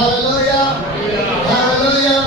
Hallelujah. Hallelujah.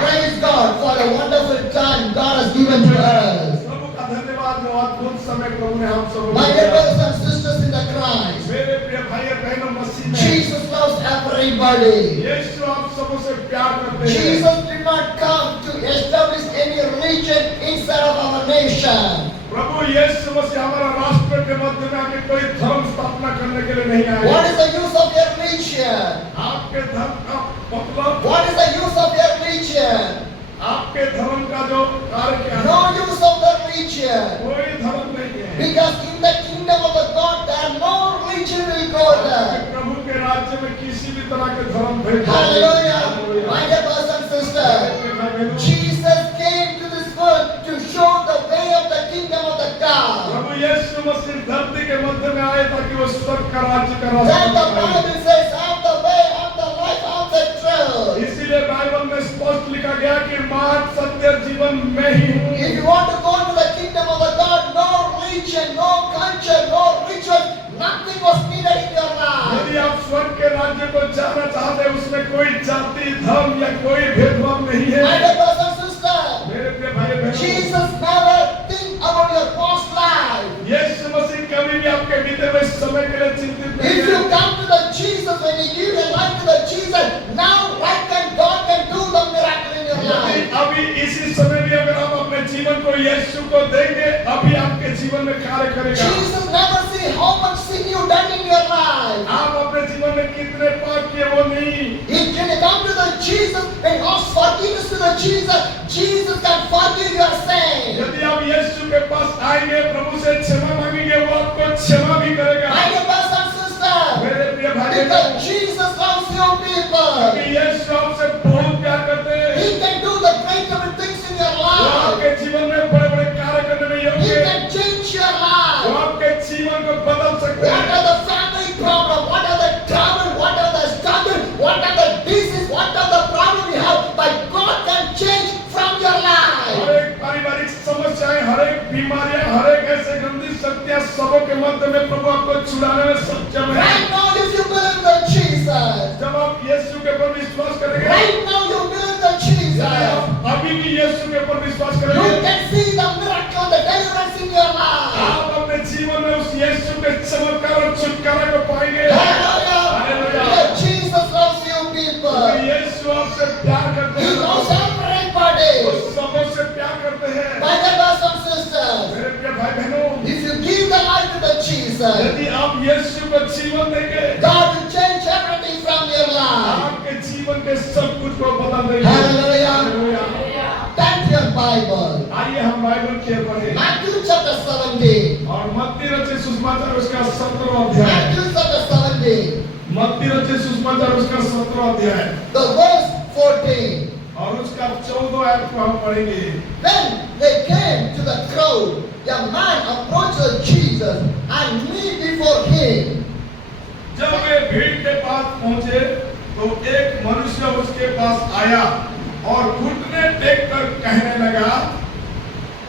Praise God for the wonderful time God has given to us. प्रभु का धन्यवाद जो अद्भुत समय प्रभु ने हम सब My dear brothers and sisters in the Christ, मेरे प्रिय भाई और बहनों मसीह में Jesus loves everybody. यीशु आप सबों से प्यार करते हैं Jesus did not come to establish any religion inside of our nation. प्रभु यीशु मसीह हमारा राष्ट्र के मध्य में आके कोई धर्म स्थापना करने के लिए नहीं आए What is the use of your religion? आपके धर्म का मतलब What is the use of your religion? आपके धर्म का जो कार्य क्या है No use of the religion. कोई धर्म नहीं है Because in the kingdom of the God, there no religion will go there. प्रभु के राज्य में किसी भी तरह के धर्म भेद Hallelujah. My dear brothers and sisters, Jesus came to this world to show the way of the kingdom of the God. प्रभु यीशु मसीह धरती के मध्य में आए ताकि वो स्वर्ग का राज्य का Then the रास्ता Bible says, I am the way, I am the life, I am the truth. इसीलिए बाइबल में स्पष्ट लिखा गया कि मार्ग सत्य जीवन में ही हूँ If you want to go to the kingdom of the God, no religion, no culture, no ritual, nothing was needed in your life. यदि आप स्वर्ग के राज्य को जाना चाहते हैं उसमें कोई जाति धर्म या कोई भेदभाव नहीं है My dear brothers and sisters, मेरे प्रिय भाई बहनों Jesus never think about your past life. यीशु मसीह कभी भी आपके बीते हुए समय के लिए चिंतित नहीं If you है come to the Jesus, when you give your life to the Jesus, now right then God can do the miracle in your यदि life. अभी इसी समय भी अगर आप अपने जीवन को यीशु को देंगे अभी आपके जीवन में कार्य करेगा Jesus never see how much sin you done in your life. आप अपने जीवन में कितने पाप किए वो नहीं If you come to the Jesus and ask forgiveness to the Jesus, Jesus can forgive your sin. यदि आप यीशु के पास आएंगे प्रभु से क्षमा मांगेंगे वो आपको क्षमा भी करेगा My dear brothers and sisters, मेरे प्रिय भाई because Jesus loves you people, क्योंकि यीशु आपसे बहुत प्यार करते हैं He can do the great things in your वो life. आपके जीवन में बड़े बड़े कार्य करने में He योग्य है can change your वो life. आपके जीवन को बदल सकते What हैं are the family problem? What are the trouble? What are the struggle? What are the disease? What are the problem you have? But God can change from your life. हर एक पारिवारिक समस्याएं हर एक बीमारियां हर एक ऐसे गंदी शक्तियां सबों के मध्य में प्रभु आपको छुड़ाने में सक्षम है Right now, if you believe the Jesus, जब आप यीशु के ऊपर विश्वास करेंगे right now you believe the यदि Jesus, आप अभी भी यीशु के ऊपर विश्वास you करेंगे can see the miracle, the deliverance in your life. आप अपने जीवन में उस यीशु के चमत्कार और छुटकारा को पाएंगे Hallelujah. Yeah, Jesus loves you people. यीशु आपसे प्यार करते He हैं loves everybody. वो सबों से प्यार करते हैं My dear brothers and sisters, मेरे प्रिय भाई बहनों if you give the life to the Jesus, यदि आप यीशु को जीवन देंगे God will change everything from your life. आपके जीवन के सब कुछ को बदल देंगे Hallelujah. Hallelujah. Turn to your Bible. आइए हम बाइबल की ओर बढ़ें Matthew chapter 17. और मत्ती रचित सुसमाचार उसका 17वां अध्याय Matthew chapter 17. मत्ती रचित सुसमाचार उसका 17वां अध्याय The verse 14. और उसका 14 आयत को हम पढ़ेंगे When they came to the crowd, a man approached Jesus and kneeled before him. जब वे भीड़ के पास पहुंचे तो एक मनुष्य उसके पास आया और घुटने टेक कर कहने लगा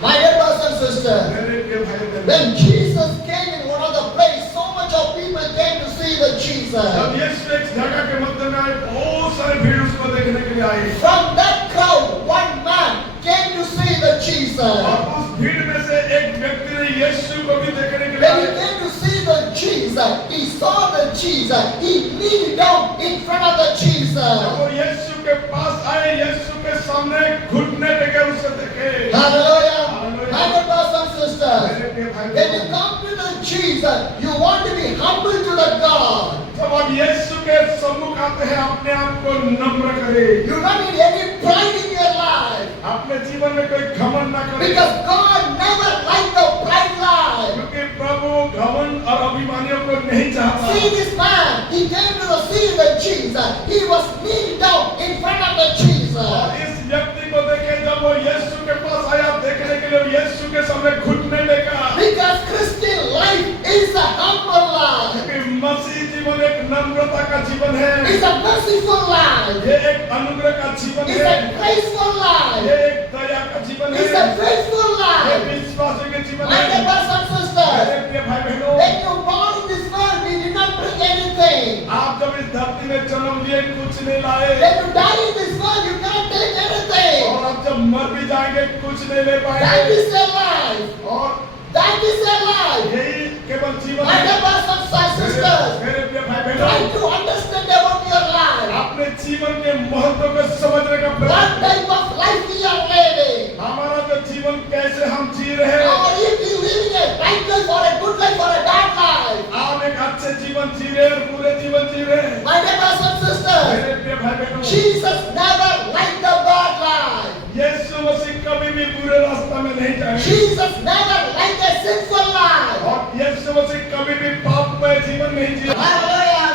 My dear brothers and sisters, मेरे प्रिय भाई बहनों when Jesus came in one of the place, so much of people came to see the जब Jesus. यीशु एक जगह के मध्य में आए बहुत सारे भीड़ उसको देखने के लिए आई From that crowd, one man came to see the Jesus. और उस भीड़ में से एक व्यक्ति ने यीशु को भी देखने के लिए When he आया came to see the Jesus, he saw the Jesus. He kneeled down in front of the Jesus. जब वो यीशु के पास आए यीशु के सामने घुटने टेके उसे देखे Hallelujah. Hallelujah. My dear brothers and sisters, मेरे प्रिय भाई when you बहनों come to the Jesus, you want to be humble to the God. जब आप यीशु के सम्मुख आते हैं अपने आप को नम्र करें You don't need any pride in your life. अपने जीवन में कोई घमंड ना करें Because God never liked the pride life. क्योंकि प्रभु घमंड और अभिमानियों को नहीं चाहता See this man, he came to see the Jesus. He was kneeled down in front of the Jesus. और इस व्यक्ति को देखे जब वो यीशु के पास आया देखने के लिए यीशु के सामने घुटने टेका Because Christian life is a humble life. क्योंकि मसीह जीवन एक नम्रता का जीवन है It's a merciful life. ये एक अनुग्रह का जीवन It's है a graceful life. ये एक दया का जीवन It's है a faithful ये life. विश्वास के जीवन My है dear brothers and sisters, मेरे प्रिय भाई बहनों when you born in this world, we did not bring anything. आप जब इस धरती ने जन्म लिए कुछ नहीं लाए When you die in this world, you can't take anything. और अब जब मर भी जाएंगे कुछ नहीं ले That पाएंगे is a life. और That is a life. यही केवल जीवन My है dear brothers and sisters, मेरे प्रिय भाई try बहनों to understand about your life. अपने जीवन के महत्व को समझने का What प्रयास type of life we are living. हमारा जो जीवन कैसे हम जी रहे हैं Or if you living a right life or a good life or a bad life. आप एक अच्छे जीवन जी रहे हैं और बुरे जीवन जी रहे हैं My dear brothers and sisters, मेरे प्रिय भाई बहनों Jesus never liked the bad life. यीशु मसीह कभी भी बुरे रास्ते में नहीं जाएंगे Jesus never liked a sinful life. और यीशु मसीह कभी भी पापमय जीवन नहीं जिया Hallelujah.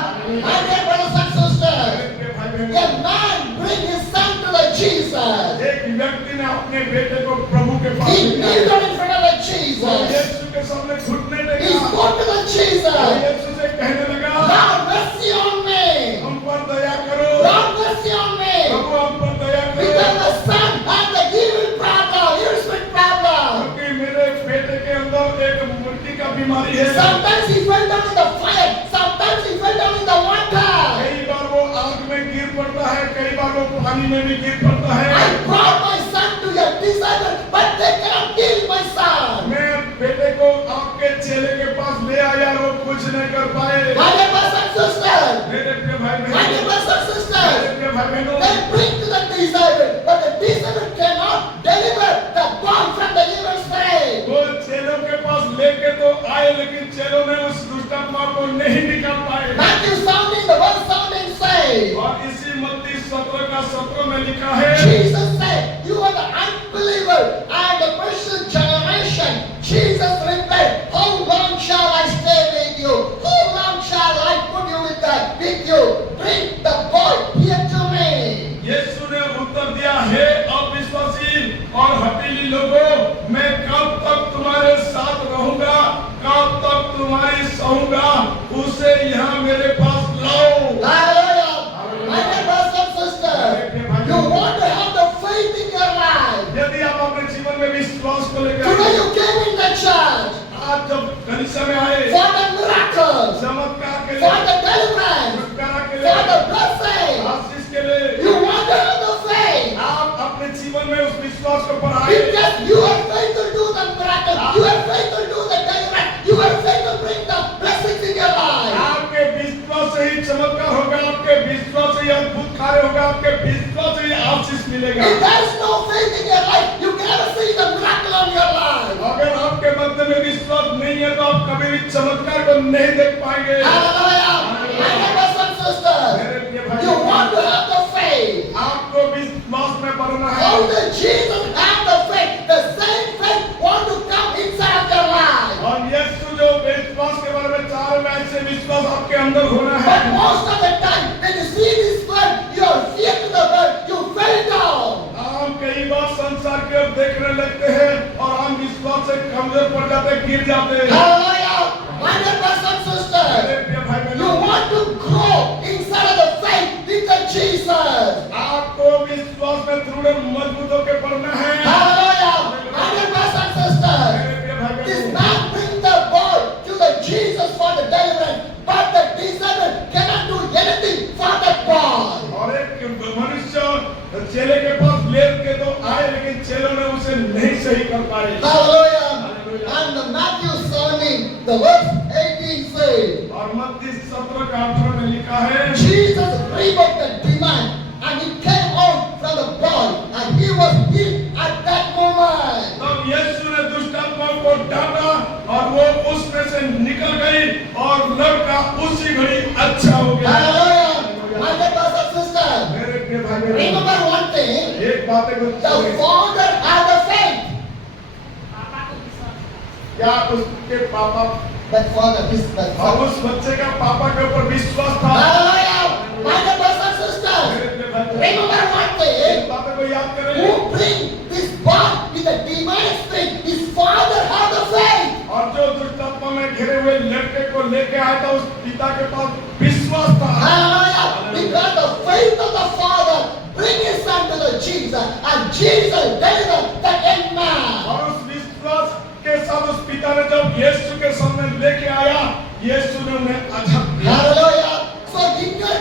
My dear brothers and sisters, मेरे प्रिय भाई बहनों a man bring his son to the Jesus. एक व्यक्ति ने अपने बेटे को प्रभु के पास He लेकर kneeled down in front of the और Jesus. यीशु के सामने घुटने He लगा spoke to the और Jesus. यीशु से कहने लगा Lord, mercy on me. हम पर दया करो Lord, mercy on me. प्रभु हम पर दया Because करो the son had the evil problem, evil spirit problem. क्योंकि मेरे बेटे के अंदर एक मुर्गी का बीमारी है Sometimes he fell down in the fire. Sometimes he fell down in the water. कई बार वो आग में गिर पड़ता है कई बार वो पानी में भी गिर पड़ता है I brought my son to your disciples, but they cannot kill my son. मैं बेटे को आपके चेले के पास ले आया और वो कुछ नहीं कर पाए My dear brothers and sisters, मेरे प्रिय भाई my dear बहनों brothers and sisters, मेरे प्रिय भाई बहनों they bring to the disciples, but the disciples cannot deliver the bomb from the evil spirit. वो चेलों के पास लेके तो आए लेकिन चेलों ने उस दुष्टात्मा को नहीं निकाल पाए Matthew sounding, the word sounding say, और इसी मत्ती 17 का 17 में लिखा है Jesus said, you are the unbeliever and the Christian generation. Jesus replied, how long shall I stay with you? How long shall I put you with you? Bring the boy here to me. यीशु ने उत्तर दिया हे अविश्वासी और हठीली लोगों मैं कब तक तुम्हारे साथ रहूंगा कब तक तुम्हारी सहूंगा उसे यहाँ मेरे पास लाओ Hallelujah. My dear brothers and sisters, you want to have the faith in your life. यदि आप अपने जीवन में विश्वास को लेकर Today you came in the church आज जब कलीसिया में आए for the miracles, चमत्कार के for लिए the deliverance, छुटकारा के for the लिए blessing. आशीष के लिए You want to have the faith. आप अपने जीवन में उस विश्वास को बढ़ाएं Because you are faith to do the miracle, you are faith to do the deliverance, you are faith to bring the blessings in your life. आपके विश्वास से ही चमत्कार होगा आपके विश्वास से ही अद्भुत कार्य होगा आपके विश्वास से ही आशीष मिलेगा If there is no faith in your life, you cannot see the miracle of your life. अगर आपके मध्य में विश्वास नहीं है तो आप कभी भी चमत्कार को नहीं देख पाएंगे Hallelujah. My dear brothers and sisters, you want to have the faith. आपको विश्वास में बढ़ना है How did Jesus have the faith? The same faith want to come inside of your life. और यीशु जो विश्वास के बारे में चाह रहे हैं ऐसे विश्वास आपके अंदर होना है But most of the time, when you see this word, you are fear to the word, you fell down. हम कई बार संसार की ओर देखने लगते हैं और हम विश्वास से कमजोर पड़ जाते हैं गिर जाते हैं Hallelujah. My dear brothers and मेरे sisters, प्रिय भाई you बहनों want to grow inside of the faith with the Jesus. आपको विश्वास में दृढ़ मजबूत होकर पढ़ना है Hallelujah. My dear brothers and sisters, मेरे प्रिय भाई this बहनों man bring the boy to the Jesus for the deliverance, but the disciple cannot do anything for that boy. और एक मनुष्य चेले के पास ले के तो आए लेकिन चेलों ने उसे नहीं सही कर पाए Hallelujah. Hallelujah. And the Matthew 17, the verse 18 says, और मत्ती 17 का 18 में लिखा है Jesus rebuked the demon and he came out from the boy and he was healed at that moment. तब यीशु ने दुष्टात्मा को डांटा और वो उसमें से निकल गई और लड़का उसी घड़ी अच्छा हो गया Hallelujah. My dear brothers and sisters, मेरे प्रिय भाई बहनों remember one thing, एक बात है the father had the faith. क्या उसके पापा That father, that और father. उस बच्चे का पापा के ऊपर विश्वास था Hallelujah. My dear brothers and sisters, मेरे प्रिय भाई बहनों remember one इस thing, बातों को याद करें who bring this boy with the demonic spirit, his father had the faith. और जो दुष्टात्मा में घिरे हुए लड़के को लेके आया था उस पिता के पास विश्वास था Hallelujah. Because the faith of the father bring his son to the Jesus and Jesus delivered the young man. और उस विश्वास के साथ उस पिता ने जब यीशु के सामने लेके आया यीशु ने उन्हें अच्छा किया Hallelujah. So in your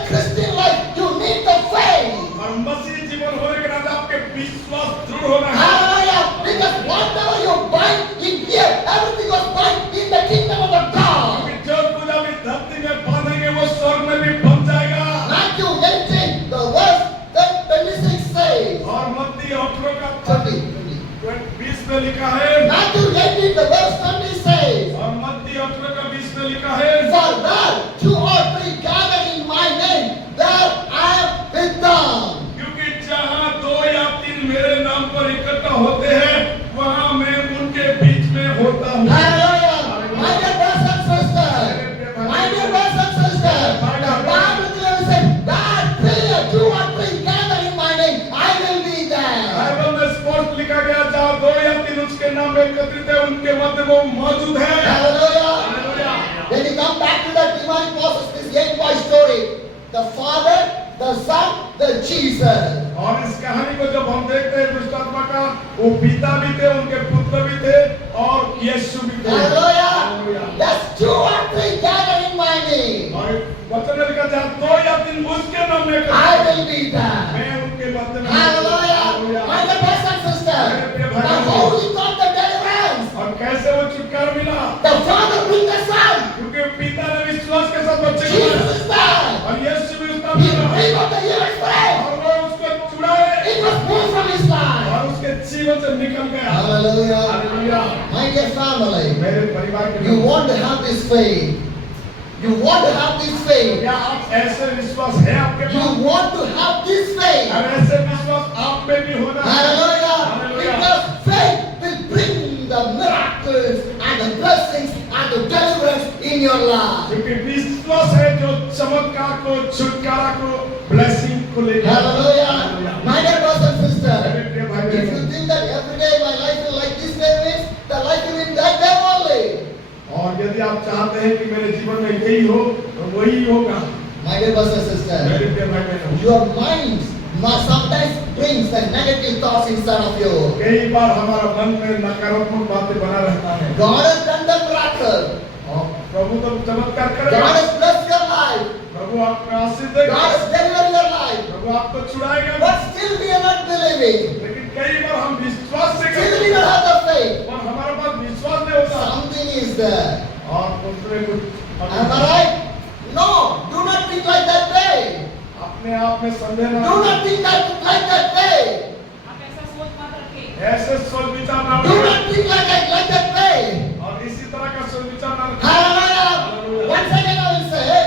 मध्य वो मौजूद है। Hallelujah. Hallelujah. When you come back to the demonic process, this 8-boy story, the Father, the Son, the Jesus. और इस कहानी को जब हम देखते हैं दुष्ट आत्मा का, वो पिता भी थे, उनके पुत्र भी थे और यीशु भी थे। Hallelujah. That's 2 or 3 gather in my name. और वचन में लिखा जहाँ 2 या 3 उसके नाम में I will be there. मैं उनके मध्य में। Hallelujah. My dear brothers and sisters, now how we got the deliverance? और कैसे वो छुटकारा मिला? The Father bring the Son. क्योंकि पिता ने विश्वास के साथ बच्चे को Jesus मारा is there. और यीशु भी उसका He मिला bring up the human friend. और वो उसको छुड़ाए It was born from his life. और उसके जीवन से निकल गया। Hallelujah. Hallelujah. My dear family, मेरे परिवार के you want to have this faith. You want to have this faith. क्या आप ऐसे विश्वास है आपके You pass? want to have this faith. और ऐसे विश्वास आप में भी होना है। Hallelujah. Hallelujah. Because faith will bring the miracles and the blessings and the deliverance in your life. क्योंकि विश्वास है जो चमत्कार को, छुटकारा को, ब्लेसिंग को लेकर। Hallelujah. My dear brothers and sisters, मेरे प्रिय भाई if you बहन, think that every day my life is like this way, means the life will be that way only. और यदि आप चाहते हैं कि मेरे जीवन में यही हो तो वही होगा। My dear brothers and sisters, मेरे प्रिय भाई बहन, your mind must sometimes brings the negative thoughts inside of you. कई बार हमारा मन में नकारात्मक बातें बना रहता है। God has done the miracle. और प्रभु तो चमत्कार God करेगा। has blessed your life. प्रभु आपको आशीष देगा। God has delivered your life. प्रभु आपको छुड़ाएगा। But still we are not believing. लेकिन कई बार हम विश्वास से Still करते we don't हैं have the faith. और हमारे पास विश्वास नहीं होता Something is there. और उसमें कुछ Am I right? No. Do not think like that way. अपने आप में संदेह न Do not think like that way. आप ऐसा सोच मत रखें। ऐसे सोच विचार न Do रखें not think like that way. और इसी तरह का सोच विचार न रखें। Hallelujah. Once again I will say.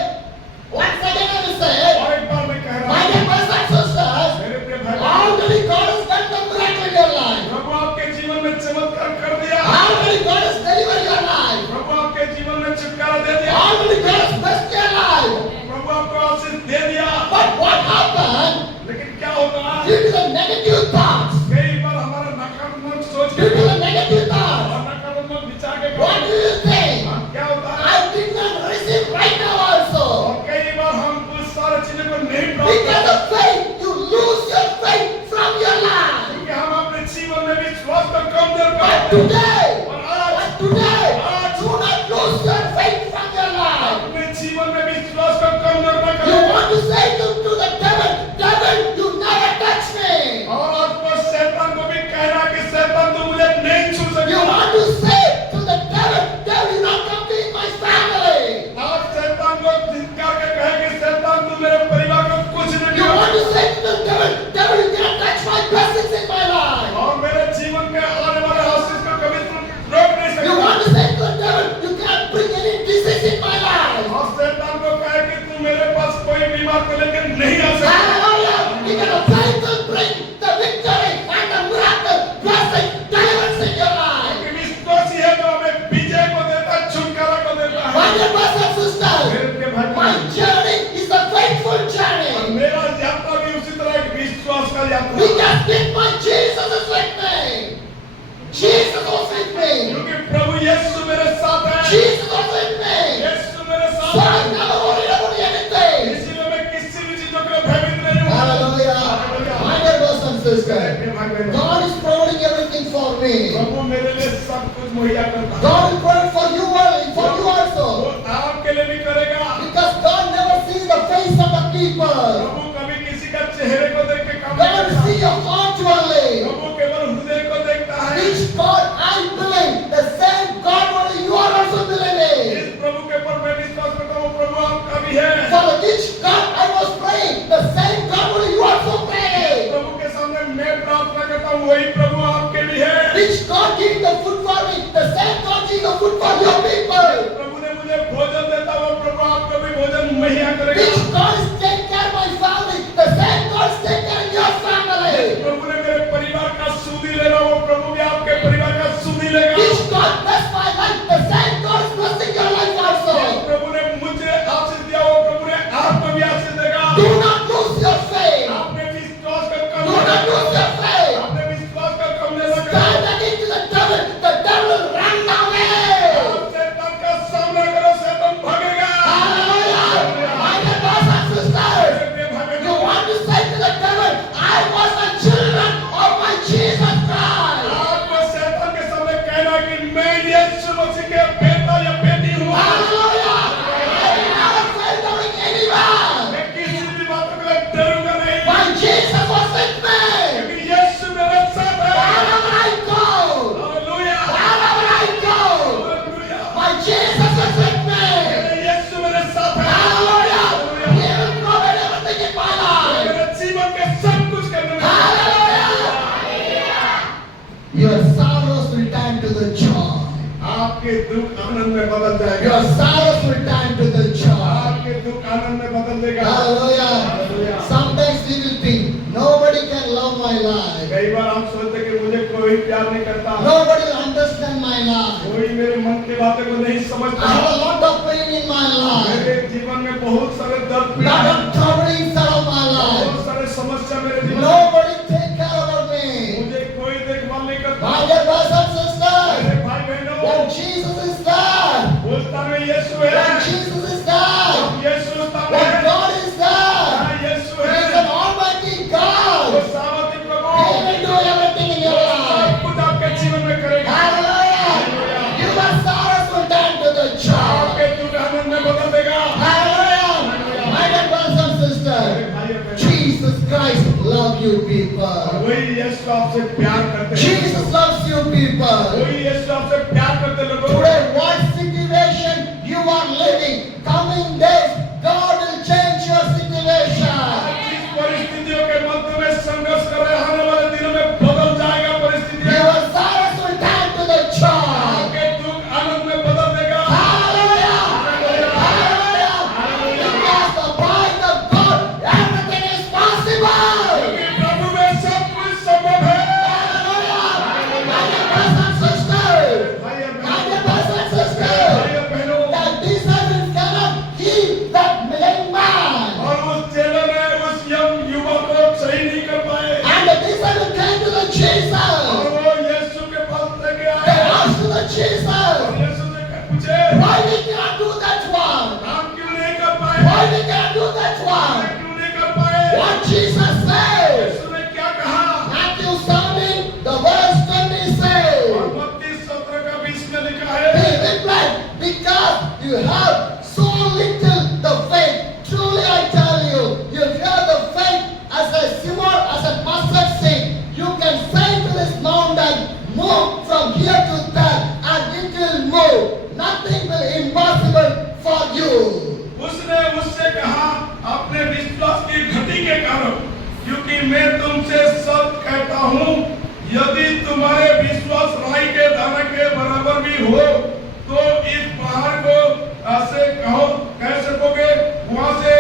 और एक बार मैं कह रहा My हूँ, dear brothers and sisters, मेरे प्रिय भाई, already God has done the miracle in your life. प्रभु आपके जीवन में चमत्कार कर दिया। Already God has delivered your life. प्रभु आपके जीवन में छुटकारा दे दिया। Already God has blessed your life. प्रभु आपको आशीष दे दिया। But what happened? लेकिन क्या होता है? Due to the negative thoughts. कई बार हमारा नकारात्मक सोच Due के to the negative thoughts. और नकारात्मक विचार के What do you think? क्या होता है? I did not receive right now also. और कई बार हम कुछ सारी चीजों को नहीं प्राप्त Because करते of faith, you lose your faith from your life. क्योंकि हम अपने जीवन में विश्वास को कमजोर But करते हैं। today, और आज do not lose your faith from your life. अपने जीवन में विश्वास को कमजोर न You करें। want to say to the devil, you never touch me. और आपको शैतान को भी कहना कि शैतान तू मुझे नहीं छू You सकेगा। want to say to the devil, you not come in my family. आप शैतान को धिक्कार के कहे कि शैतान तू मेरे परिवार को कुछ नहीं You want कर to say to the devil, you cannot touch my blessings in my life. और मेरे जीवन के आने वाले आशीष को कभी तू रोक नहीं You want सकता। to say to the devil, you cannot bring any disease in my life. और शैतान को कहे कि तू मेरे पास कोई बीमार को लेकर नहीं आ सकता। Hallelujah. You cannot try to bring the victory and the miracle, blessing, deliverance in your life. कि विश्वासी है जो हमें विजय को देता है, छुटकारा को देता My है। dear brothers and sisters, मेरे प्रिय भाई my बहन, journey is a faithful और journey. मेरा यात्रा भी उसी तरह एक विश्वास का यात्रा है। Because with my Jesus is with me. Jesus was with me. क्योंकि प्रभु यीशु मेरे साथ है। Jesus was with me. यीशु मेरे So साथ I'm है। never worried about anything. इसीलिए मैं किसी भी चीजों के लिए भयभीत नहीं हूँ। Hallelujah. My dear brothers and मेरे sisters, प्रिय भाई बहन, God is providing everything for me. प्रभु मेरे लिए सब कुछ मुहैया करता है। God will provide for you only, for you वो also. आपके लिए भी करेगा। Because God never sees the face of the people. प्रभु कभी किसी का चेहरे को देख के काम नहीं God करता। sees your heart only. प्रभु केवल हृदय को देखता है। Which God I believe, the same God only you are also believing. इस प्रभु के ऊपर मैं विश्वास करता हूँ, प्रभु आपका भी है। For which God I was praying, the same God only you also praying. प्रभु के सामने मैं प्रार्थना करता हूँ, वही प्रभु आपके भी है। Which God giving the food for me, the same God giving the food for your people. प्रभु ने मुझे भोजन देता हुआ, प्रभु आपको भी भोजन मुहैया करेगा। Which God is taking care of my family, the same God is taking आपके दुख आनंद में बदल जाएगा। Your sorrows will turn to the joy. आपके दुख आनंद में बदल देगा। Hallelujah. Sometimes we will think, nobody can love my life. कई बार हम सोचते कि मुझे कोई प्यार नहीं करता, Nobody will understand my life. कोई मेरे मन की बातों को नहीं I समझता, have a lot of pain in my life. मेरे जीवन में बहुत सारे दर्द पीड़ा Lot है, of trouble inside of my life. बहुत सारे समस्या मेरे जीवन में, Nobody take care of me. मुझे कोई देखभाल नहीं करता। My dear brothers and sisters, मेरे भाई बहनों, when Jesus is there, उस स्थान में यीशु है, when Jesus is there, यीशु उस स्थान में when है, God is there, हाँ, यीशु He है, is an almighty वो God. सामर्थ्य He Prabhu will do everything in your life. सब कुछ आपके जीवन में करेगा। Hallelujah. Your sorrows will turn to the joy. आपके दुख आनंद में बदल देगा। Hallelujah. My dear brothers and sisters, Jesus Christ loves you people. वही यीशु आपसे प्यार करते हैं, Jesus loves you people. वही यीशु आपसे प्यार करते लोगों। Today, what situation you are living, coming days, God will change your situation. जिस परिस्थितियों के मध्य में संघर्ष कर रहे आने वाले दिनों में बदल जाएगा परिस्थितियां। Your sorrows will turn to the joy. आपके दुख आनंद में बदल देगा। Hallelujah. Hallelujah. Because the mind of God, everything is possible. क्योंकि प्रभु में सब कुछ संभव है। Hallelujah. My dear brothers and sisters, भाई और my बहनों, dear brothers and sisters, भाई और बहनों, that disciples cannot heal that young man. और उस चेले ने उस युवा को सही नहीं कर पाए, And the disciples came to the और Jesus. वो यीशु के पास लेके They आए, asked to the और Jesus, यीशु से पूछे, why we cannot do that one? आप क्यों नहीं कर पाए? Why we cannot do that आप one? क्यों नहीं कर पाए? What Jesus said. यीशु ने क्या कहा? Matthew 7, the verse 20 और says, मत्ती 17 का 20 में लिखा He है, replied, because you have so little the faith. Truly I tell you, if you have the faith as a simmer, as a mustard seed, you can say to this mountain, move from here to there, and it will move. Nothing will impossible for you. उसने उससे कहा, अपने विश्वास की घटी के कारण, क्योंकि मैं तुमसे सच कहता हूँ, यदि तुम्हारे विश्वास राई के दाने के बराबर भी हो, तो इस पहाड़ को ऐसे कह सकोगे, वहां से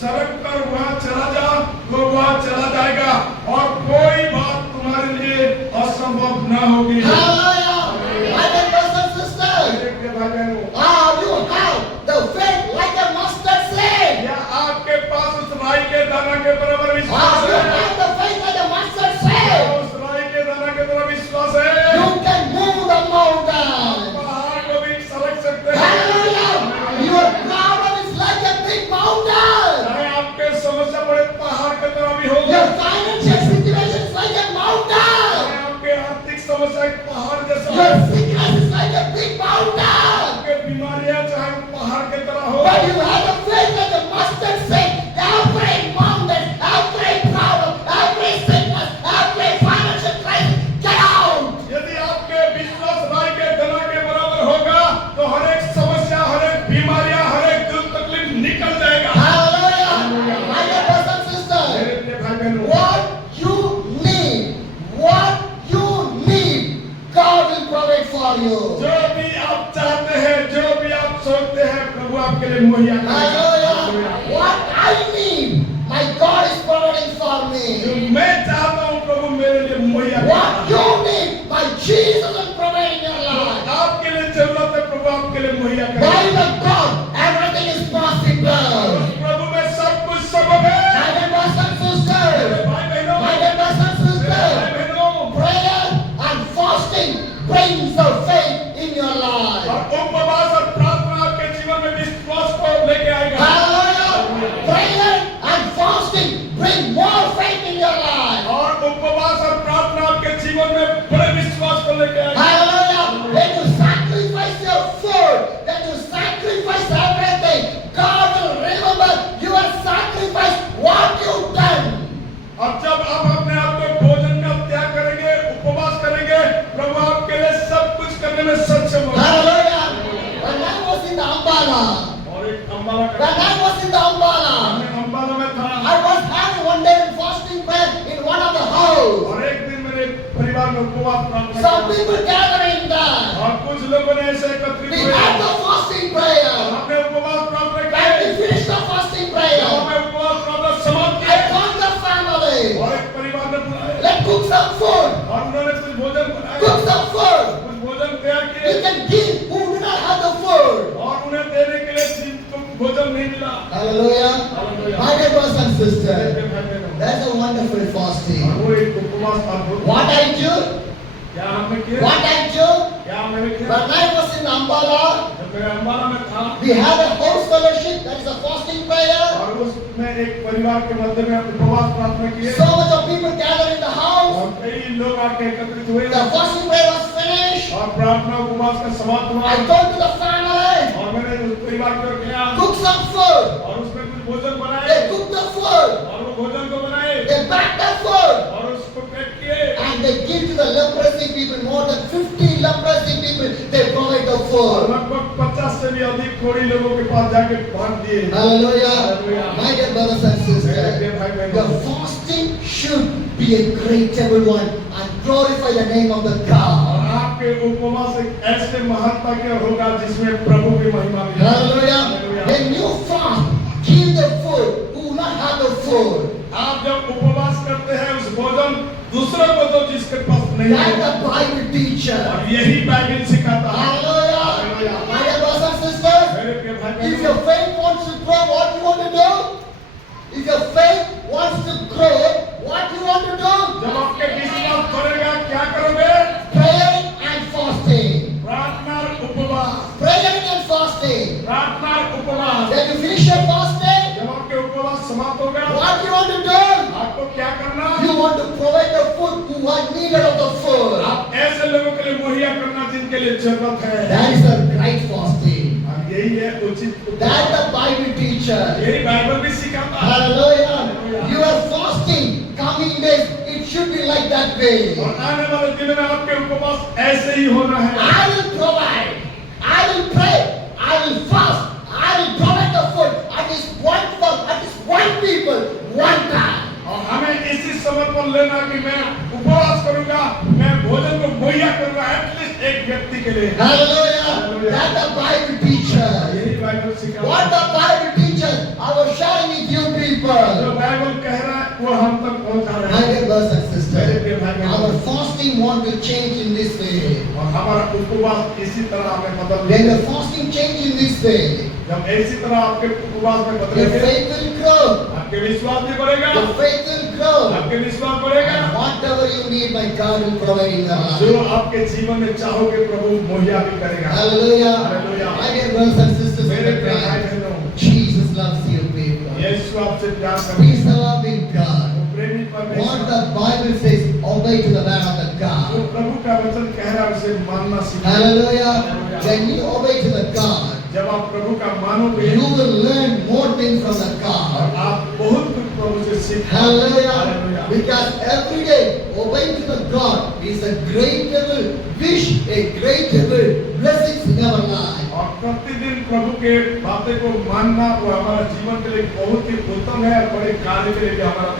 सड़क पर वहां चला जा, तो वहां चला जाएगा, और कोई बात तुम्हारे लिए असंभव न होगी। Hallelujah. My dear brothers and sisters, मेरे भाई बहनों, you have the faith like a mustard seed. या आपके पास उस राई के दाना के बराबर विश्वास You है, have the faith like a mustard seed. उस राई के दाना के तरफ विश्वास है, You can move the mountain. पहाड़ को भी सड़क सकते हैं। Hallelujah. Your problem is like a big mountain. चाहे आपके समस्या बड़े पहाड़ के तरह भी हो, Your financial situation is like a mountain. चाहे आपके आर्थिक समस्या एक पहाड़ जैसा हो, Your sickness is like a big mountain. आपके बीमारियां चाहे पहाड़ के तरह हो, But you have the faith like a mustard seed. Every mountain, every problem, every sickness, every financial crisis, get out. यदि आपके विश्वास राई के दाना के बराबर होगा, तो हर एक समस्या, हर एक बीमारियां, हर एक दुख तकलीफ निकल जाएगा। Hallelujah. My dear brothers and sisters, मेरे प्रिय भाई बहनों, what you need, God will provide for you. जो भी आप चाहते हैं, जो भी आप सोचते हैं, प्रभु आपके लिए मुहैया करेगा। Hallelujah. What I need, my God is providing for जो me. मैं चाहता हूँ, प्रभु मेरे लिए मुहैया What करेगा। you need, my Jesus will provide in your life. आपके लिए जरूरत है, प्रभु आपके लिए मुहैया By करेगा। the God, everything is possible. उस प्रभु में सब कुछ संभव है। My dear brothers and sisters, भाई बहनों, my dear brothers and भाई sisters, बहनों, prayer and fasting brings the faith in your life. और उपवास और प्रार्थना आपके जीवन में विश्वास को लेके आएगा। Hallelujah. Prayer and fasting bring more faith in your life. और उपवास और प्रार्थना आपके जीवन में बड़े विश्वास को लेके आएगा। Hallelujah. When you sacrifice your food, then you sacrifice everything. God will remember your sacrifice, what you've done. और जब आप अपने आप को भोजन का त्याग करेंगे, उपवास करेंगे, प्रभु आपके लिए सब कुछ करने में सक्षम होगा। Hallelujah. When I was in the Ambala, और एक अम्बाला का, when I was in the Ambala, मैं अम्बाला में था, I was having one day fasting prayer in one of the house. और एक दिन मेरे परिवार में उपवास प्रार्थना Some किया। people gathering there. और कुछ लोगों ने ऐसे एकत्र some food. और उन्होंने कुछ भोजन बनाया, Cook some food. कुछ भोजन तैयार You किए can give who do not have the food. और उन्हें देने के लिए जिनको भोजन नहीं मिला। Hallelujah. Hallelujah. My dear brothers and sisters, मेरे भाई बहनों, that's a wonderful और fasting. वो एक उपवास अद्भुत। What I do? क्या हमने किया? What I do? क्या मैंने किया? When I was in Ambala, जब मैं अम्बाला में था we had a house fellowship, that is a fasting prayer. और उसमें एक परिवार के मध्य में उपवास प्रार्थना किए So much of people gathered in the house. और कई लोग आके एकत्रित हुए The fasting prayer was finished. और प्रार्थना उपवास का समाप्त हुआ I told to the family, और मैंने उस परिवार को किया cook some food. और उसमें कुछ भोजन बनाए They cooked the food. और वो भोजन को बनाए They packed the food. और उसको पैक किए And they give to the leprosy people, more than 50 leprosy people, they provide the और food. लगभग 50 से भी अधिक कोड़ी लोगों के पास जाके बांट दिए। Hallelujah. Hallelujah. My dear brothers and sisters, your fasting should be a greatable one and glorify the name of the और God. आपके उपवास एक ऐसे महत्ता के होगा जिसमें प्रभु की महिमा भी है। Hallelujah. When you fast, give the food who do not have the food. आप जब उपवास करते हैं उस भोजन दूसरों को दो जिसके पास नहीं That's है the Bible teacher. और यही बाइबल सिखाता है। Hallelujah. My dear brothers and sisters, मेरे प्रिय भाई if बहनों, your faith wants to grow, what you want to do? If your faith wants to grow, what you want to do? जब आपके विश्वास बढ़ेगा क्या करोगे? Prayer and fasting. प्रार्थना और उपवास, Prayer and fasting. प्रार्थना और उपवास। When you finish your fasting, जब आपके उपवास समाप्त होगा what you want to do? आपको क्या करना? You want to provide the food who are needed of the food. आप ऐसे लोगों के लिए मुहैया करना जिनके लिए जरूरत है। That is a right fasting. और यही है उचित उपवास। That's the Bible teacher. यही बाइबल भी सिखाता है। Hallelujah. You are fasting. Coming days, it should be like that way. और आने वाले दिनों में आपके उपवास ऐसे ही होना है। I will provide. I will pray. I will fast. I will provide the food. At least one people, one time. और हमें इसी समर्पण लेना कि मैं उपवास करूंगा, मैं भोजन को मुहैया करूंगा एटलीस्ट एक व्यक्ति के लिए। Hallelujah. That's the Bible teacher. यही बाइबल सिखाता What है। the Bible teaches, I was sharing with you जो people. बाइबल कह रहा है वो हम तक पहुंचा रहे My हैं। dear brothers and मेरे sisters, प्रिय भाई बहनों, our fasting want to change in this way. और हमारा उपवास इसी तरह हमें बदल When the fasting change in this way, जब इसी तरह आपके उपवास में your बदलेंगे faith will grow. आपके विश्वास भी बढ़ेगा, Your faith will grow. आपके विश्वास बढ़ेगा। And whatever you need, my God will provide in your जो life. आपके जीवन में चाहोगे प्रभु मुहैया भी करेगा। Hallelujah. Hallelujah. My dear brothers and sisters in मेरे the प्रिय भाई Christ, बहनों, Jesus loves you people. यीशु आपसे प्यार करता He है। is the loving God. वो प्रेमी What परमेश्वर the Bible says, obey to the word of the जो God. प्रभु का वचन कह रहा है उसे मानना सीखो। Hallelujah. When you obey to the God, जब आप प्रभु का मानोगे you will learn more things from the और God. आप बहुत कुछ प्रभु से सीखोगे। Hallelujah. Hallelujah. Because every day obeying to the God is a greatable wish, a greatable blessings in our life. और प्रतिदिन प्रभु के बातें को मानना वो हमारा जीवन के लिए बहुत ही उत्तम है और बड़े कार्य के लिए भी हमारा